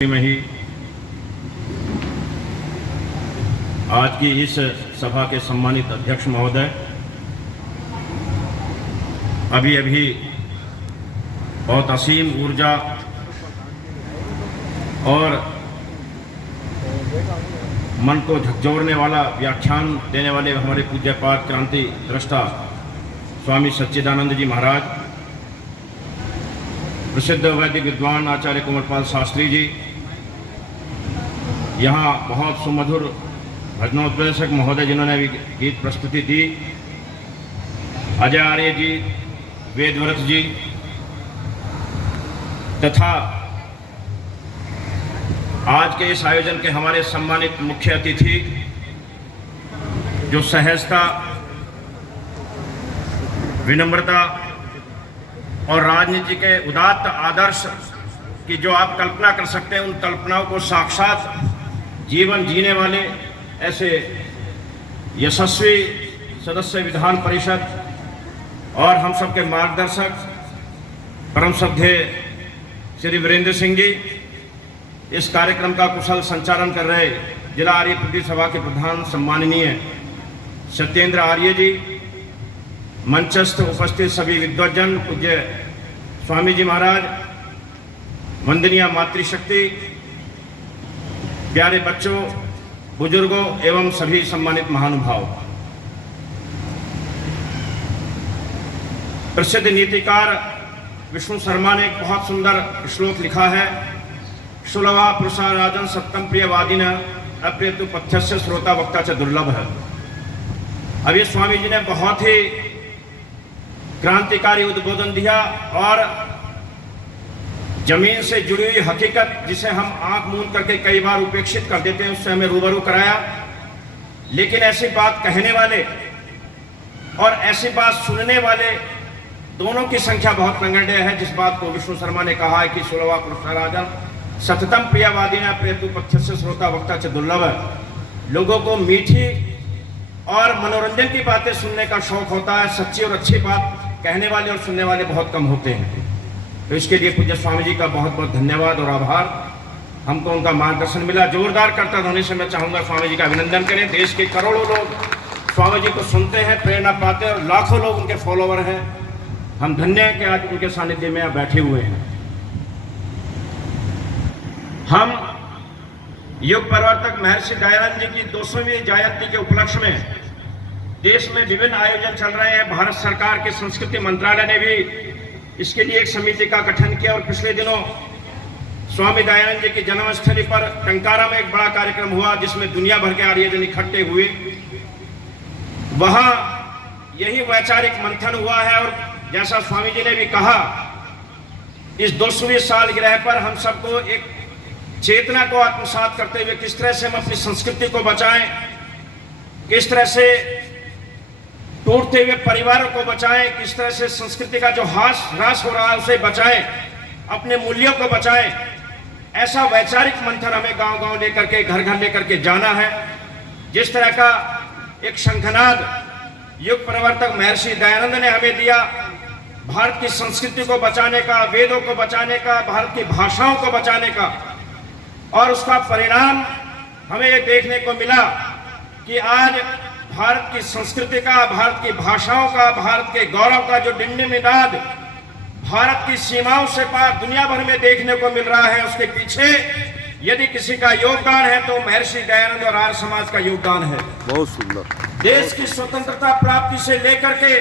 में ही आज की इस सभा के सम्मानित अध्यक्ष महोदय अभी बहुत असीम ऊर्जा और मन को झकझोरने वाला व्याख्यान देने वाले हमारे पूज्यपाद क्रांति दृष्टा स्वामी सच्चिदानंद जी महाराज, प्रसिद्ध वैदिक विद्वान आचार्य कुंवरपाल शास्त्री जी, यहाँ बहुत सुमधुर भजनोपदेशक महोदय जिन्होंने अभी गीत प्रस्तुति दी, अजय आर्य जी, वेदव्रत जी, तथा आज के इस आयोजन के हमारे सम्मानित मुख्य अतिथि जो सहजता, विनम्रता और राजनीति के उदात्त आदर्श की जो आप कल्पना कर सकते हैं, उन कल्पनाओं को साक्षात जीवन जीने वाले ऐसे यशस्वी सदस्य विधान परिषद और हम सबके मार्गदर्शक परम श्रद्धेय श्री वीरेंद्र सिंह जी, इस कार्यक्रम का कुशल संचालन कर रहे जिला आर्य प्रति सभा के प्रधान सम्माननीय सत्येंद्र आर्य जी, मंचस्थ उपस्थित सभी विद्वज्जन, पूज्य स्वामी जी महाराज, वंदनीय मातृशक्ति, प्यारे बच्चों, बुजुर्गों एवं सभी सम्मानित महानुभाव। प्रसिद्ध नीतिकार विष्णु शर्मा ने एक बहुत सुंदर श्लोक लिखा है, सुलभा पुरुषा राजन सत्यम प्रियवादिन अप्रियतु पथ्यस्य श्रोता वक्ता च दुर्लभ है। अब ये स्वामी जी ने बहुत ही क्रांतिकारी उद्बोधन दिया और जमीन से जुड़ी हुई हकीकत, जिसे हम आंख मूंद करके कई बार उपेक्षित कर देते हैं, उससे हमें रूबरू कराया। लेकिन ऐसी बात कहने वाले और ऐसी बात सुनने वाले दोनों की संख्या बहुत नगण्य है। जिस बात को विष्णु शर्मा ने कहा है कि सुलभा पुरुषाराजन सततम प्रियवादी न प्रियतु पथ्यस्य श्रोता वक्ता च दुर्लभ है। लोगों को मीठी और मनोरंजन की बातें सुनने का शौक होता है, सच्ची और अच्छी बात कहने वाले और सुनने वाले बहुत कम होते हैं। तो इसके लिए पूज्य स्वामी जी का बहुत बहुत धन्यवाद और आभार। हमको उनका मार्गदर्शन मिला। जोरदार करता होने से मैं चाहूँगा स्वामी जी का अभिनंदन करें। देश के करोड़ों लोग स्वामी जी को सुनते हैं, प्रेरणा पाते हैं और लाखों लोग उनके फॉलोवर हैं। हम धन्य हैं कि आज उनके सानिध्य में यहाँ बैठे हुए हैं। हम युग प्रवर्तक महर्षि दयानंद जी की 200वीं जयंती के उपलक्ष्य में देश में विभिन्न आयोजन चल रहे हैं। भारत सरकार के संस्कृति मंत्रालय ने भी इसके लिए एक समिति का गठन किया और पिछले दिनों स्वामी दयानंद जी की जन्मस्थली पर टंकारा में एक बड़ा कार्यक्रम हुआ, जिसमें दुनिया भर के आर्यजन इकट्ठे हुए। वहां यही वैचारिक मंथन हुआ है और जैसा स्वामी जी ने भी कहा, इस 200वीं सालगिरह पर हम सबको एक चेतना को आत्मसात करते हुए किस तरह से हम अपनी संस्कृति को बचाएं, किस तरह से टूटते हुए परिवारों को बचाएं, किस तरह से संस्कृति का जो ह्रास हो रहा है उसे बचाएं, अपने मूल्यों को बचाएं। ऐसा वैचारिक मंथन हमें गांव-गांव लेकर के, घर-घर लेकर के जाना है। जिस तरह का एक शंखनाद युग प्रवर्तक महर्षि दयानंद ने हमें दिया, भारत की संस्कृति को बचाने का, वेदों को बचाने का, भारत की भाषाओं को बचाने का, और उसका परिणाम हमें ये देखने को मिला कि आज भारत की संस्कृति का, भारत की भाषाओं का, भारत के गौरव का जो डिंडीमिनाद भारत की सीमाओं से पार दुनिया भर में देखने को मिल रहा है, उसके पीछे यदि किसी का योगदान है तो महर्षि दयानंद और आर्य समाज का योगदान है। बहुत सुंदर। देश की स्वतंत्रता प्राप्ति से लेकर के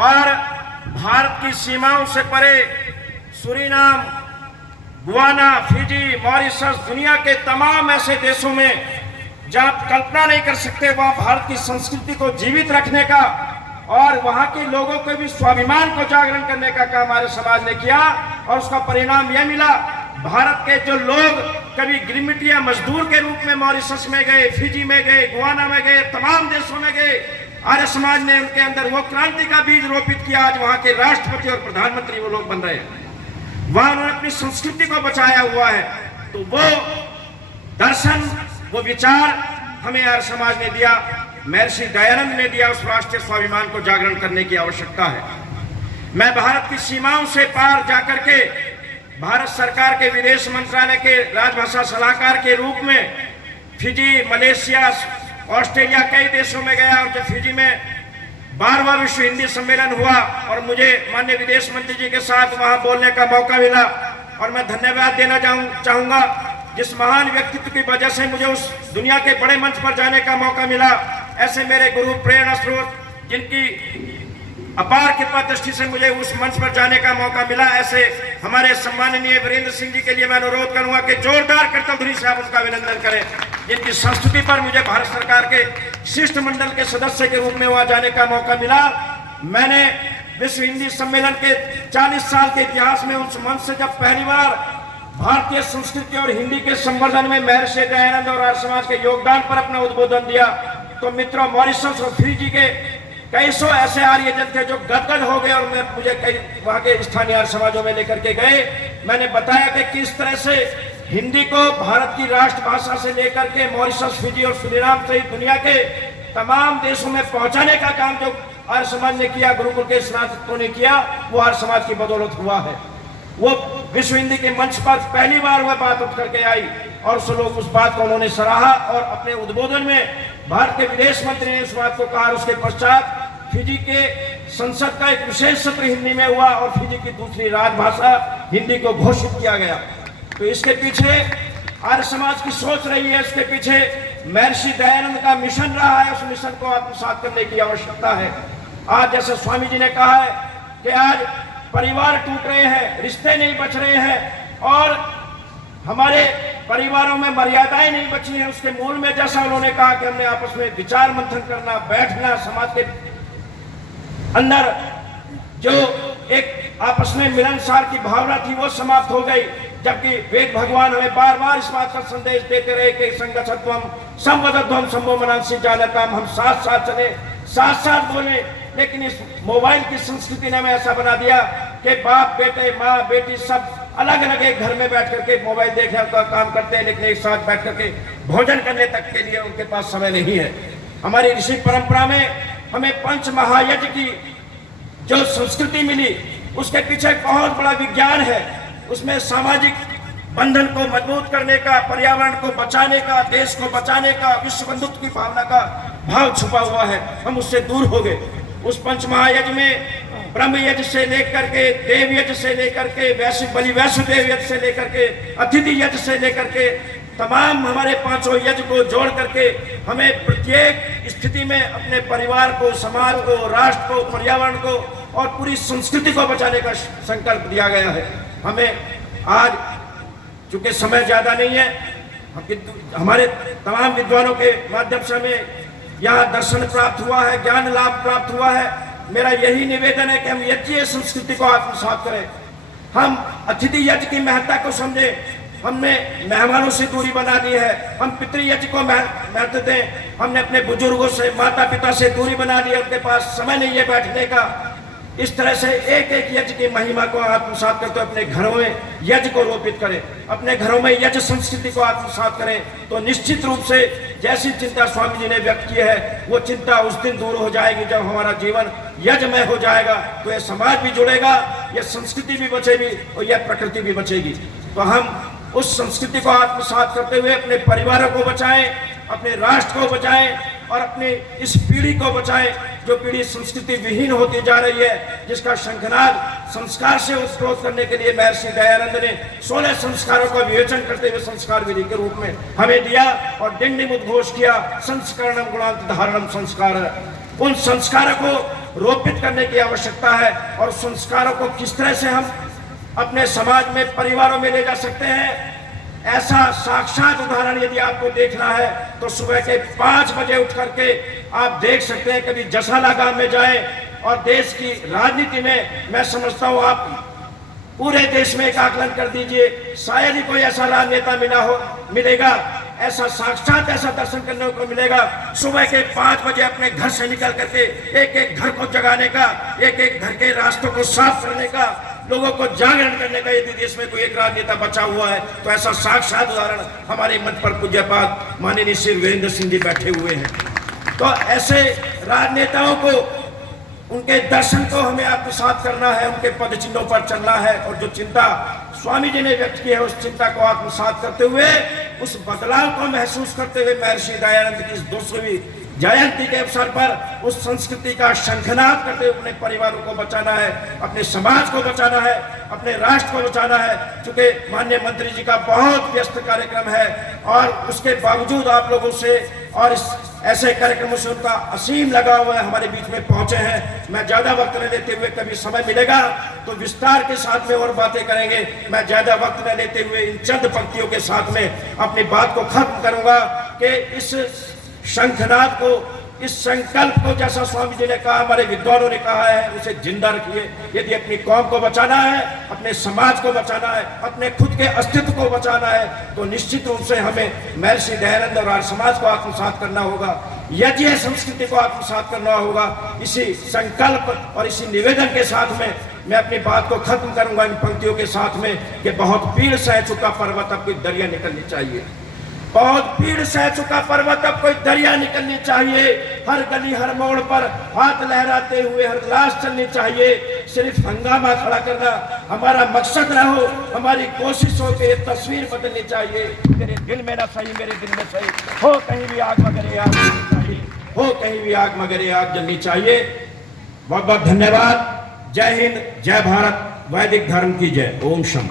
और भारत की सीमाओं से परे सूरीनाम, गुयाना, फिजी, मॉरिशस, दुनिया के तमाम ऐसे देशों में जहां आप कल्पना नहीं कर सकते, वहां भारत की संस्कृति को जीवित रखने का और वहां के लोगों को भी स्वाभिमान को जागरण करने का काम हमारे समाज ने किया। और उसका परिणाम यह मिला, भारत के जो लोग कभी गिरमिटिया मजदूर के रूप में मॉरिशस में गए, फिजी में गए, गुयाना में गए, तमाम देशों में गए, आर्य समाज ने उनके अंदर वो क्रांति का बीज रोपित किया। आज वहां के राष्ट्रपति और प्रधानमंत्री वो लोग बन रहे हैं। वहां उन्होंने अपनी संस्कृति को बचाया हुआ है। तो वो दर्शन, वो विचार हमें आर्य समाज ने दिया, महर्षि दयानंद ने दिया। उस राष्ट्रीय स्वाभिमान को जागरण करने की आवश्यकता है। मैं भारत की सीमाओं से पार जाकर के भारत सरकार के विदेश मंत्रालय के राजभाषा सलाहकार के रूप में फिजी, मलेशिया, ऑस्ट्रेलिया कई देशों में गया और जब फिजी में 12वां विश्व हिंदी सम्मेलन हुआ और मुझे माननीय विदेश मंत्री जी के साथ वहां बोलने का मौका मिला और मैं धन्यवाद देना चाहूंगा जिस महान व्यक्तित्व की वजह से मुझे उस दुनिया के बड़े मंच पर जाने का मौका मिला। ऐसे मेरे गुरु प्रेरणा स्रोत जिनकी अपार कृपा दृष्टि से मुझे उस मंच पर जाने का मौका मिला, ऐसे हमारे सम्माननीय वीरेंद्र सिंह जी के लिए मैं अनुरोध करूंगा कि जोरदार करतल ध्वनि से आप उसका अभिनंदन करें, जिनकी संस्तुति पर मुझे भारत सरकार के शिष्टमंडल के सदस्य के रूप में वहां जाने का मौका मिला। मैंने विश्व हिंदी सम्मेलन के 40 साल के इतिहास में उस मंच से जब पहली बार भारतीय संस्कृति और हिंदी के संवर्धन में महर्षि दयानंद और आर्य समाज के योगदान पर अपना उद्बोधन दिया तो मित्रों, मॉरिशस और फिजी के कई सौ ऐसे आर्यजन थे जो गदगद हो गए और मुझे कई वहां के स्थानीय आर्य समाजों में लेकर के गए। मैंने बताया कि किस तरह से हिंदी को भारत की राष्ट्रभाषा से लेकर के मॉरिशस, फिजी और सूरीनाम सहित दुनिया के तमाम देशों में पहुंचाने का काम जो आर्य समाज ने किया, गुरुकुल के स्नातकों ने किया, वो आर्य समाज की बदौलत हुआ है। वो विश्व हिंदी के मंच पर पहली बार वह बात उठ करके आई और उस लोग उस बात को उन्होंने सराहा और अपने उद्बोधन में भारत के विदेश मंत्री ने इस बात को कहा। उसके पश्चात फिजी के संसद का एक विशेष सत्र हिंदी में हुआ और फिजी की दूसरी राजभाषा हिंदी को घोषित किया गया। तो इसके पीछे आर्य समाज की सोच रही है, इसके पीछे महर्षि दयानंद का मिशन रहा है, उस मिशन को आत्मसात करने की आवश्यकता है। आज जैसे स्वामी जी ने कहा है कि आज परिवार टूट रहे हैं, रिश्ते नहीं बच रहे हैं और हमारे परिवारों में मर्यादाएं नहीं बची हैं, उसके मूल में जैसा उन्होंने कहा कि हमने आपस में विचार मंथन करना, बैठना, समाज के अंदर जो एक आपस में मिलनसार की भावना थी वो समाप्त हो गई। जबकि वेद भगवान हमें बार बार इस बात का संदेश देते रहे कि संगठत्वम संवदध्वम संभो मनांसी जानताम, हम साथ साथ चले, साथ साथ बोले। लेकिन इस मोबाइल की संस्कृति ने हमें ऐसा बना दिया कि बाप बेटे, माँ बेटी सब अलग अलग एक घर में बैठ करके मोबाइल देखने का काम करते हैं, लेकिन एक साथ बैठ करके भोजन करने तक के लिए उनके पास समय नहीं है। हमारी ऋषि परंपरा में हमें पंच महायज्ञ की जो संस्कृति मिली उसके पीछे एक बहुत बड़ा विज्ञान है। उसमें सामाजिक बंधन को मजबूत करने का, पर्यावरण को बचाने का, देश को बचाने का, विश्व बंधुत्व की भावना का भाव छुपा हुआ है। हम उससे दूर हो गए। उस पंच महायज्ञ में ब्रह्म यज्ञ से लेकर के, देव यज्ञ से लेकर के, वैश्वदेव यज्ञ से लेकर के, अतिथि यज्ञ से लेकर के तमाम हमारे पांचों यज्ञ को जोड़ करके हमें प्रत्येक स्थिति में अपने परिवार को, समाज को, राष्ट्र को, पर्यावरण को और पूरी संस्कृति को बचाने का संकल्प दिया गया है। हमें आज चूंकि समय ज्यादा नहीं है, हमारे तमाम विद्वानों के माध्यम से हमें यहाँ दर्शन प्राप्त हुआ है, ज्ञान लाभ प्राप्त हुआ है। मेरा यही निवेदन है कि हम यज्ञीय संस्कृति को आत्मसात करें, हम अतिथि यज्ञ की महत्ता को समझें। हमने मेहमानों से दूरी बना दी है, हम पितृयज्ञ को महत्व दें। हमने अपने बुजुर्गों से, माता पिता से दूरी बना दी है, उनके पास समय नहीं है बैठने का। इस तरह से एक एक यज्ञ की महिमा को आत्मसात करते हुए अपने घरों में यज्ञ को रोपित करें, अपने घरों में यज्ञ संस्कृति को आत्मसात करें। तो निश्चित रूप से जैसी चिंता स्वामी जी ने व्यक्त की है वो चिंता उस दिन दूर हो जाएगी जब हमारा जीवन यज्ञमय हो जाएगा। तो यह समाज भी जुड़ेगा, यह संस्कृति भी बचेगी और यह प्रकृति भी बचेगी। तो हम उस संस्कृति को आत्मसात करते हुए अपने परिवारों को बचाएं, अपने राष्ट्र को बचाएं और अपनी इस पीढ़ी को बचाएं जो पीढ़ी संस्कृति विहीन होती जा रही है, जिसका शंखनाद संस्कार से उत्प्रोत करने के लिए महर्षि दयानंद ने 16 संस्कारों का विवेचन करते हुए संस्कार विधि के रूप में हमें दिया और डिंडिम उद्घोष किया, संस्करणम गुणांत धारणम संस्कार। उन संस्कारों को रोपित करने की आवश्यकता है और संस्कारों को किस तरह से हम अपने समाज में, परिवारों में ले जा सकते हैं, ऐसा साक्षात उदाहरण यदि आपको देखना है तो सुबह के 5 बजे उठ करके आप देख सकते हैं। कभी जसाला गांव में जाएं और देश की राजनीति में मैं समझता हूं आप पूरे देश में एक आकलन कर दीजिए, शायद ही कोई ऐसा राजनेता मिलेगा, ऐसा साक्षात ऐसा दर्शन करने को मिलेगा। सुबह के 5 बजे अपने घर से निकल करके एक एक घर को जगाने का, एक एक घर के रास्तों को साफ करने का, लोगों को जागरण करने का यदि देश में कोई एक राजनेता बचा हुआ है तो ऐसा साक्षात उदाहरण हमारे मंच पर पूज्यपाद माननीय श्री वीरेंद्र सिंह जी बैठे हुए हैं। तो ऐसे राजनेताओं को, उनके दर्शन को हमें आत्मसात करना है, उनके पद चिन्हों पर चलना है। और जो चिंता स्वामी जी ने व्यक्त की है, उस चिंता को आत्मसात करते हुए, उस बदलाव को महसूस करते हुए महर्षि दयानंद की इस 200वीं जयंती के अवसर पर उस संस्कृति का शंखनाद करते हुए अपने परिवारों को बचाना है, अपने समाज को बचाना है, अपने राष्ट्र को बचाना है। चूंकि माननीय मंत्री जी का बहुत व्यस्त कार्यक्रम है और उसके बावजूद आप लोगों से और इस ऐसे कार्यक्रमों से उनका असीम लगाव है, हमारे बीच में पहुंचे हैं। मैं ज्यादा वक्त न लेते हुए, कभी समय मिलेगा तो विस्तार के साथ में और बातें करेंगे। मैं ज्यादा वक्त न लेते हुए इन चंद पंक्तियों के साथ में अपनी बात को खत्म करूंगा कि इस शंखनाद को, इस संकल्प को, जैसा स्वामी जी ने कहा, हमारे विद्वानों ने कहा है, उसे जिंदा रखिए। यदि अपनी कौम को बचाना है, अपने समाज को बचाना है, अपने खुद के अस्तित्व को बचाना है, तो निश्चित रूप से हमें महर्षि दयानंद और आर्य समाज को आत्मसात करना होगा, यज्ञ संस्कृति को आत्मसात करना होगा। इसी संकल्प और इसी निवेदन के साथ में मैं अपनी बात को खत्म करूंगा इन पंक्तियों के साथ में कि बहुत पीड़ सह चुका पर्वत, अब कोई दरिया निकलनी चाहिए। बहुत पीड़ सह चुका पर्वत, अब कोई दरिया निकलनी चाहिए। हर गली हर मोड़ पर हाथ लहराते हुए हर लाश चलनी चाहिए। सिर्फ हंगामा खड़ा करना हमारा मकसद न हो, हमारी कोशिश हो कि ये तस्वीर बदलनी चाहिए। मेरे दिल में ना सही, मेरे दिल में सही हो, कहीं भी आग मगर आग जलनी चाहिए, हो कहीं भी आग मगर आग जलनी चाहिए। बहुत बहुत धन्यवाद। जय हिंद, जय भारत, वैदिक धर्म की जय। ओम शम।